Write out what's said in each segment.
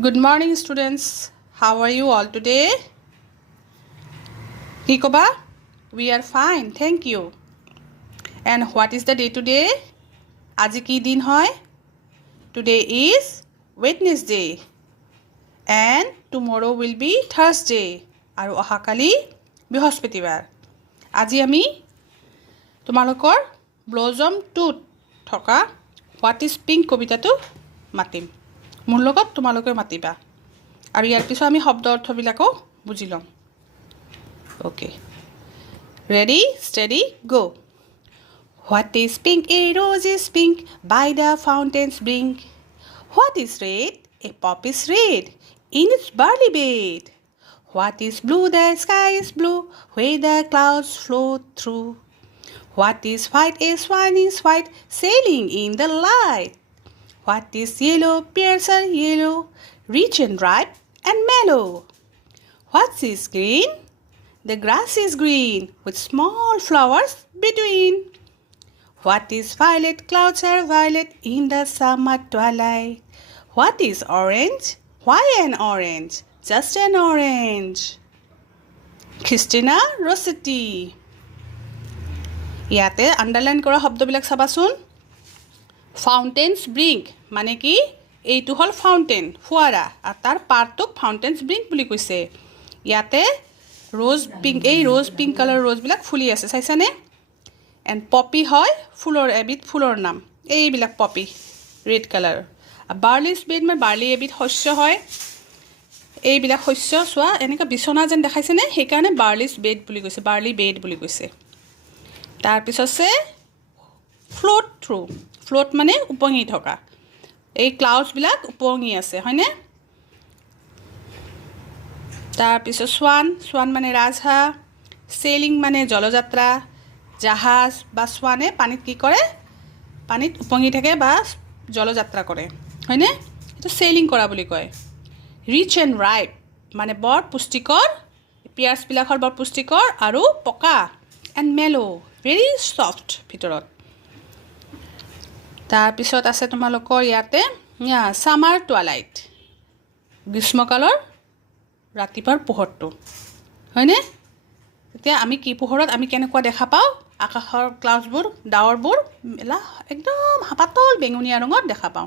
Good morning, students. How are you all today? Kikoba, we are fine, thank you. And what is the day today? Aji ki din hoy? Today is Wednesday. And tomorrow will be Thursday. Aru ohakali Brihospatibar. Aji ami tumalokor blossom 2 thoka what is pink kobitatu matim. মোৰ লগত তোমালোকে মাতিবা আৰু ইয়াৰ পিছত আমি শব্দ অৰ্থবিলাকো বুজি লম okay ready steady go What is pink? A rose is pink by the fountain's brink. What is red? A pop is red in its barley bed. What is blue? The sky is blue where the clouds float through. What is white? A swan is white sailing in the light. What is yellow? Pears are yellow, rich and ripe and mellow. What is green? The grass is green with small flowers between. What is violet? Clouds are violet in the summer twilight. What is orange? Why an orange? Just an orange. Christina Rossetti. ইয়াতে underline কৰা শব্দবিলাক চাবাচোন ফাউন্টেন্স brink মানে কি এইটো হল fountain ফুয়ারা আর তার পার্টক ফাউন্টেন্স brink বুলি কৈছে ইয়াতে রোজ পিঙ্ক এই রোজ পিঙ্ক কালার রোজবিলাক ফুলি আছে চাইছানে এন্ড পপি হয় ফুলৰ এবিধ ফুলৰ নাম এইবিলাক পপি ৰেড কালাৰ বাৰ্লি স্পেড মানে বাৰ্লি এবিধ শস্য হয় এইবিলাক শস্য চোৱা এনেকা বিছনা যেন দেখাইছে নে সেইকাৰণে বাৰ্লি বেড বুলি কৈছে বাৰ্লি বেড বুলি কৈছে তাৰ পিছতে ফ্লোট থ্ৰু ফ্লোট মানে উপঙি থকা এই ক্লাউডছ বিলাক উপঙি আছে হয়নে তাৰ পিছত সোৱান মানে ৰাজহাঁহ সেলিং মানে জলযাত্ৰা জাহাজ বা সোৱানে পানীত কি কৰে পানীত উপঙি থাকে বা জলযাত্ৰা কৰে হয়নে এটো সেলিং কৰা বুলি কয় ৰিচ এণ্ড ৰাইপ মানে বৰ পুষ্টিকৰ পিয়াৰ্স বিলাকৰ বৰ পুষ্টিকৰ আৰু পকা এণ্ড মেলো ভেৰি সফট ভিতৰত তাৰ পিছত আছে তোমালোকৰ ইয়াতে সামাৰ টুৱাইলাইট গ্ৰীষ্মকালৰ ৰাতিপুৱাৰ পোহৰটো হয়নে এতিয়া আমি কি পোহৰত আমি কেনেকুৱা দেখা পাও আকাশৰ ক্লাউডছবোৰ ডাৱৰবোৰ মেলা একদম হাপাতল বেঙুনীয়া ৰঙত দেখা পাও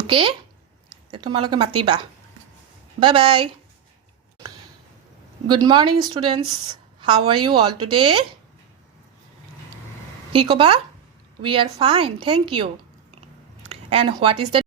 ওকে তে তোমালোকে মাতিবা bye bye Good morning, students. How are you all today? Kikoba, we are fine, thank you. And what is the